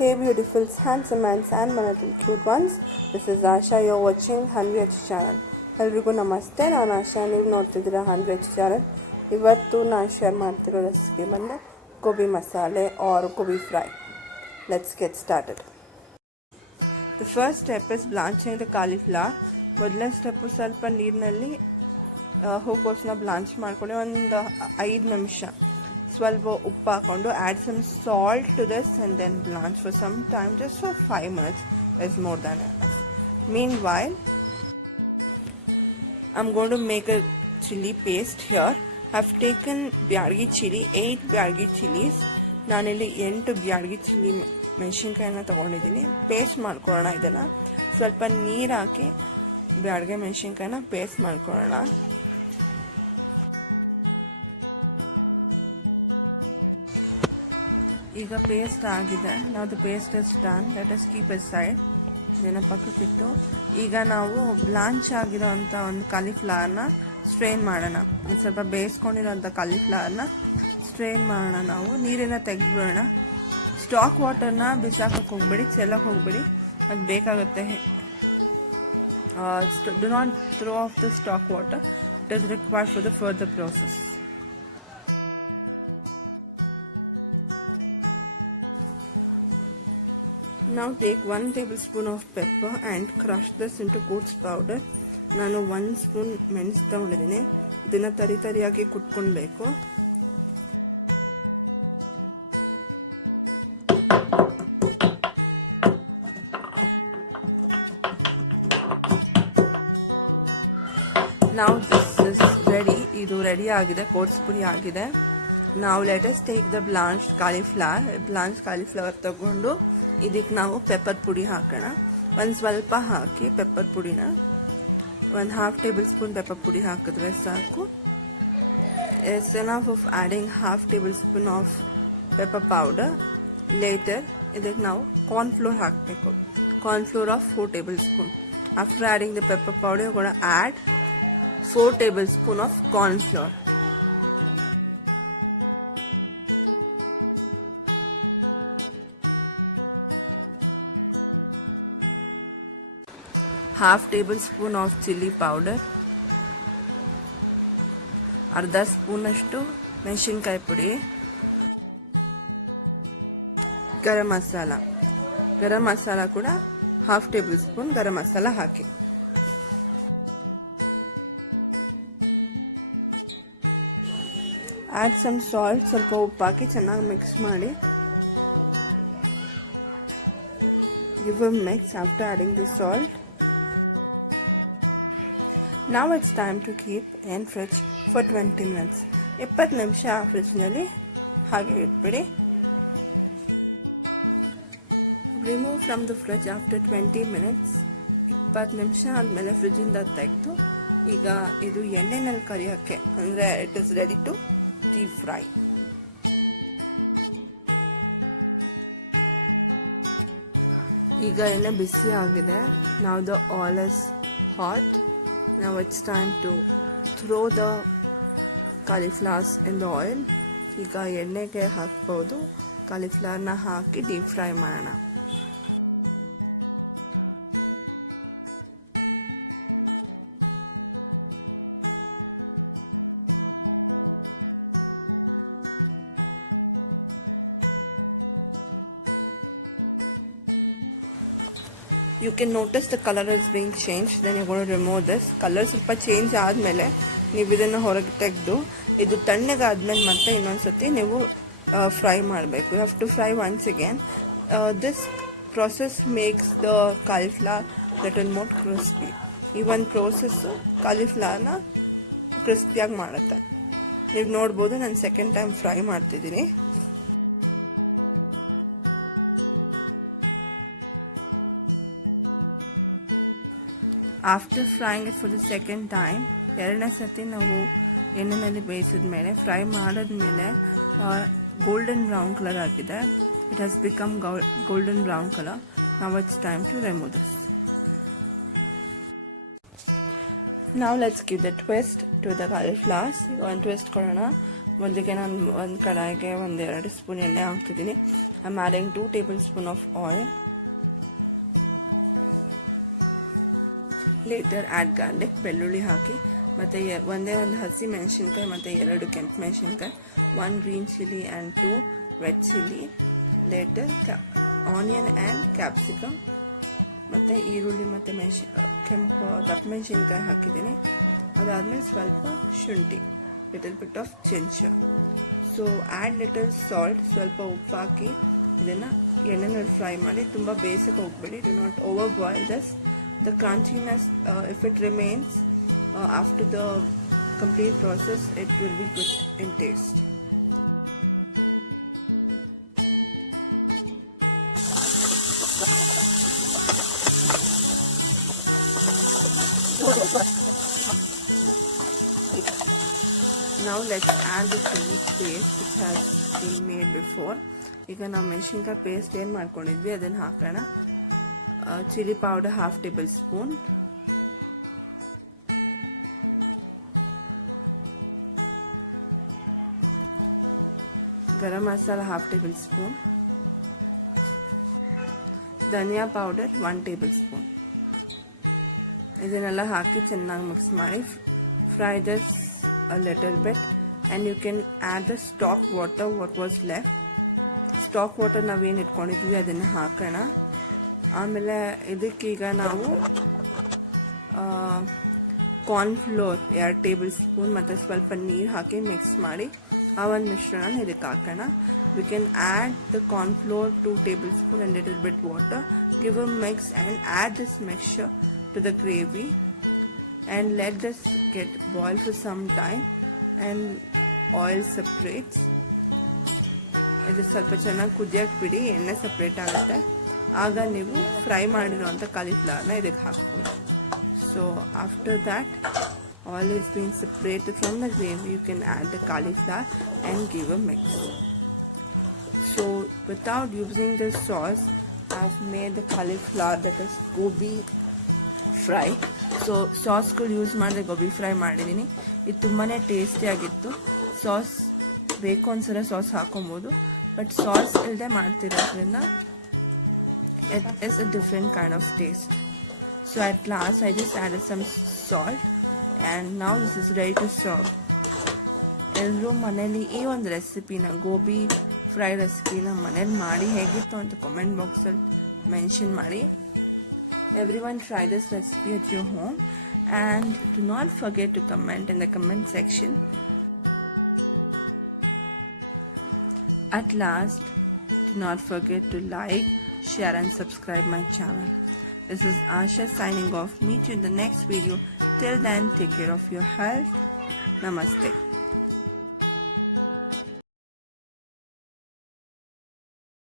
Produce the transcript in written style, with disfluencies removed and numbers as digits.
Hey beautiful, handsome and my little cute ones. This is Asha. You're watching Hanvi H channel. ಎಲ್ರಿಗೂ ನಮಸ್ತೆ. ನಾನು ಆಶಾ. ನೀವು ನೋಡ್ತಿದ್ದೀರಾ Hanvi H channel. ಇವತ್ತು ನಾನು ಶೇರ್ ಮಾಡ್ತಿರೋ ರೆಸಿಪಿ ಬಂದು gobi masala or gobi fry. Let's get started. The first step is blanching the cauliflower. ಮೊದಲನೇ ಸ್ಟೆಪ್ಪು ಸ್ವಲ್ಪ ನೀರಿನಲ್ಲಿ ಹೂಕೋಸನ್ನ ಬ್ಲಾಂಚ್ ಮಾಡ್ಕೊಳ್ಳಿ. ಒಂದು 5 ನಿಮಿಷ ಸ್ವಲ್ಪ ಉಪ್ಪು ಹಾಕೊಂಡು add some salt to this and then blanch for some time, just for 5 minutes is more than enough. Meanwhile, I'm going to make a chili paste here. I've taken Byadgi chili, 8 Byadgi chilies. ನಾನಿಲ್ಲಿ 8 Byadgi chili ಮೆಣಸಿನ್ಕಾಯಿನ ತೊಗೊಂಡಿದ್ದೀನಿ. Paste ಮಾಡ್ಕೊಳ್ಳೋಣ. ಇದನ್ನು ಸ್ವಲ್ಪ ನೀರು ಹಾಕಿ ಬ್ಯಾಡಗಿ ಮೆಣಸಿನ್ಕಾಯಿನ paste ಮಾಡ್ಕೊಳ್ಳೋಣ. ಈಗ ಪೇಸ್ಟ್ ಆಗಿದೆ. ನಾವು the paste is done. Let us keep it side. ಇದನ್ನು ಪಕ್ಕಕ್ಕಿಟ್ಟು ಈಗ ನಾವು ಬ್ಲಾಂಚ್ ಆಗಿರೋಂಥ ಒಂದು ಕಾಲಿಫ್ಲವರ್ನ ಸ್ಟ್ರೈನ್ ಮಾಡೋಣ. ಸ್ವಲ್ಪ ಬೇಯಿಸ್ಕೊಂಡಿರೋಂಥ ಕಾಲಿಫ್ಲವರ್ನ ಸ್ಟ್ರೈನ್ ಮಾಡೋಣ. ನಾವು ನೀರನ್ನು ತೆಗೆದ್ಬಿಡೋಣ. ಸ್ಟಾಕ್ ವಾಟರ್ನ ಬಿಸಾಕಕ್ಕೆ ಹೋಗ್ಬೇಡಿ, ಚೆಲ್ಲಕ್ಕೆ ಹೋಗ್ಬೇಡಿ, ಅದು ಬೇಕಾಗುತ್ತೆ. Do not throw off the stock water. It is required for the further process. Now take 1 tablespoon of pepper and crush this into coarse powder. ನಾನು 1 ಸ್ಪೂನ್ ಮೆಣಸು ತಗೊಂಡಿದ್ದೀನಿ. ಇದನ್ನು ತರಿಯಾಗಿ ಕುಟ್ಕೊಳ್ಬೇಕು. Now this is ready. ಇದು ready ಆಗಿದೆ, course ಪುಡಿ ಆಗಿದೆ. Now let us take the blanched cauliflower ತಗೊಂಡು ಇದಕ್ಕೆ ನಾವು ಪೆಪ್ಪರ್ ಪುಡಿ ಹಾಕೋಣ. ಒಂದು ಸ್ವಲ್ಪ ಹಾಕಿ ಪೆಪ್ಪರ್ ಪುಡಿನ 1/2 ಟೇಬಲ್ ಸ್ಪೂನ್ ಪೆಪ್ಪರ್ ಪುಡಿ ಹಾಕಿದ್ರೆ ಸಾಕು. It's enough of adding 1/2 tablespoon of pepper powder. Later ಇದಕ್ಕೆ ನಾವು ಕಾರ್ನ್ಫ್ಲೋರ್ ಹಾಕಬೇಕು. Cornflour of 4 tablespoon. After adding the pepper powder you gonna add 4 tablespoon of cornflour. Half tablespoon of chilli powder, ಅರ್ಧ ಸ್ಪೂನಷ್ಟು ಮೆಣಸಿನ್ಕಾಯಿ ಪುಡಿ, ಗರಂ ಮಸಾಲ ಕೂಡ half tablespoon garam masala ಹಾಕಿ. Add some salt. ಸ್ವಲ್ಪ ಉಪ್ಪು ಹಾಕಿ ಚೆನ್ನಾಗಿ ಮಿಕ್ಸ್ ಮಾಡಿ. Give a mix after adding the salt. Now it's time to keep in fridge for 20 minutes. 20 ನಿಮಿಷ ಫ್ರಿಜ್ನಲ್ಲಿ ಹಾಗೆ ಇಟ್ಬಿಡಿ. Remove from the fridge after 20 minutes. 20 ನಿಮಿಷ ಆದಮೇಲೆ ಫ್ರಿಜ್ಜಿಂದ ತೆಗೆದು ಈಗ ಇದು ಎಣ್ಣೆನಲ್ಲಿ ಕರಿಯೋಕ್ಕೆ, ಅಂದರೆ it is ready to deep fry. ಈಗ ಎಣ್ಣೆ ಬಿಸಿ ಆಗಿದೆ. Now the oil is hot. Now it's time to throw the cauliflowers in the oil. ಈಗ ಎಣ್ಣೆಗೆ ಹಾಕ್ಬೋದು. ಕಾಲಿಫ್ಲವರ್ನ ಹಾಕಿ ಡೀಪ್ ಫ್ರೈ ಮಾಡೋಣ. You can notice the color is being changed. Then you're going to remove this. Color ಸ್ವಲ್ಪ change ಆದಮೇಲೆ ನೀವು ಇದನ್ನು ಹೊರಗೆ ತೆಗೆದು ಇದು ತಣ್ಣಗಾದ್ಮೇಲೆ ಮತ್ತೆ ಇನ್ನೊಂದು ಸತಿ ನೀವು ಫ್ರೈ ಮಾಡಬೇಕು. You have to fry once again. This process makes the cauliflower little more crispy. ಈ ಒಂದು ಪ್ರೋಸೆಸ್ಸು ಕಾಲಿಫ್ಲವರ್ನ ಕ್ರಿಸ್ಪಿಯಾಗಿ ಮಾಡುತ್ತೆ. ನೀವು ನೋಡ್ಬೋದು, ನಾನು ಸೆಕೆಂಡ್ ಟೈಮ್ ಫ್ರೈ ಮಾಡ್ತಿದ್ದೀನಿ. After frying it for the second time, ಎರಡನೇ ಸತಿ ನಾವು ಎಣ್ಣೆಯಲ್ಲಿ ಬೇಯಿಸಿದ ಮೇಲೆ ಫ್ರೈ ಮಾಡಿದ್ಮೇಲೆ ಗೋಲ್ಡನ್ ಬ್ರೌನ್ ಕಲರ್ ಆಗಿದೆ. It has become golden brown colour. Now it's time to remove this. Now let's give the twist to the cauliflowers. ಒಂದು twist ಕೊಡೋಣ. ಮೊದಲಿಗೆ ನಾನು ಒಂದು ಕಡಾಯಿಗೆ 1-2 ಸ್ಪೂನ್ ಎಣ್ಣೆ ಹಾಕ್ತಿದ್ದೀನಿ. I am adding 2 tablespoon of oil. Later add garlic, ಬೆಳ್ಳುಳ್ಳಿ ಹಾಕಿ, ಮತ್ತು ಒಂದು ಹಸಿ ಮೆಣಸಿನ್ಕಾಯಿ ಮತ್ತು 2 ಕೆಂಪು ಮೆಣಸಿನ್ಕಾಯಿ, 1 green chilli and 2 red chilli. Later onion and capsicum ಮತ್ತು ಈರುಳ್ಳಿ ಮತ್ತು ಕೆಂಪು ದಪ್ಪ ಮೆಣಸಿನ್ಕಾಯಿ ಹಾಕಿದ್ದೀನಿ. ಅದಾದಮೇಲೆ ಸ್ವಲ್ಪ ಶುಂಠಿ, little bit of ginger. So add little salt, ಸ್ವಲ್ಪ ಉಪ್ಪು ಹಾಕಿ ಇದನ್ನು ಎಣ್ಣೆನಲ್ಲಿ ಫ್ರೈ ಮಾಡಿ. ತುಂಬ ಬೇಯಿಸಕ್ಕೆ ಹೋಗ್ಬೇಡಿ. Do not over boil this. The crunchiness, if it remains after the complete process, it will be good in taste. Now let's add the chili paste which has been made before. ಈಗ ನಾವು ಮೆಣಸಿನ್ಕಾಯಿ paste ಏನು ಮಾಡ್ಕೊಂಡಿದ್ವಿ ಅದನ್ನು ಹಾಕೋಣ. Chilli powder 1/2 tablespoon, garam masala 1/2 table spoon, ಧನಿಯಾ powder 1 table spoon. ಇದನ್ನೆಲ್ಲ ಹಾಕಿ ಚೆನ್ನಾಗಿ mix ಮಾಡಿ. Fry this a little bit and you can add the stock water what was left. Stock water ನಾವೇನು ಇಟ್ಕೊಂಡಿದ್ವಿ ಅದನ್ನು ಹಾಕೋಣ. ಆಮೇಲೆ ಇದಕ್ಕೀಗ ನಾವು ಕಾರ್ನ್ಫ್ಲೋರ್ 2 ಟೇಬಲ್ ಸ್ಪೂನ್ ಮತ್ತು ಸ್ವಲ್ಪ ನೀರು ಹಾಕಿ ಮಿಕ್ಸ್ ಮಾಡಿ ಆ ಒಂದು ಮಿಶ್ರಣ ಇದಕ್ಕೆ ಹಾಕೋಣ. We can add the cornflour 2 tablespoon and little bit water. Give a mix and add this mixture to the gravy and let this get boil for some time and oil separates. ಇದು ಸ್ವಲ್ಪ ಚೆನ್ನಾಗಿ ಕುದಿಯಕ್ಕೆ ಬಿಡಿ, ಎಣ್ಣೆ separate ಆಗುತ್ತೆ. ಆಗ ನೀವು fry ಮಾಡಿರೋಂಥ ಕಾಲಿಫ್ಲವರ್ನ ಇದಕ್ಕೆ ಹಾಕ್ಬೋದು. So after that oil is been separated from the gravy, you can add the cauliflower and give a mix. So without using the sauce I have made the cauliflower that is gobi fry. So ಸಾಸ್ಗಳು use ಮಾಡಿದ್ರೆ gobi fry ಮಾಡಿದ್ದೀನಿ. ಇದು ತುಂಬಾ ಟೇಸ್ಟಿಯಾಗಿತ್ತು. Sauce ಬೇಕು ಅನ್ಸರ sauce ಹಾಕೊಬೋದು, but sauce ಇಲ್ಲದೆ ಮಾಡ್ತಿರೋದ್ರಿಂದ it is a different kind of taste. So at last I just added some salt and now this is ready to serve. ಎಲ್ಲರೂ ಮನೇಲಿ ಈ ಒಂದು ರೆಸಿಪಿನ, ಗೋಬಿ ಫ್ರೈ ರೆಸಿಪಿನ ಮನೇಲಿ ಮಾಡಿ ಹೇಗಿತ್ತು ಅಂತ ಕಾಮೆಂಟ್ ಬಾಕ್ಸಲ್ಲಿ ಮೆನ್ಷನ್ ಮಾಡಿ. Everyone try this recipe at your home and do not forget to comment in the comment section. At last, do not forget to like, share and subscribe my channel. This is Asha signing off. Meet you in the next video. Till then, take care of your health. Namaste.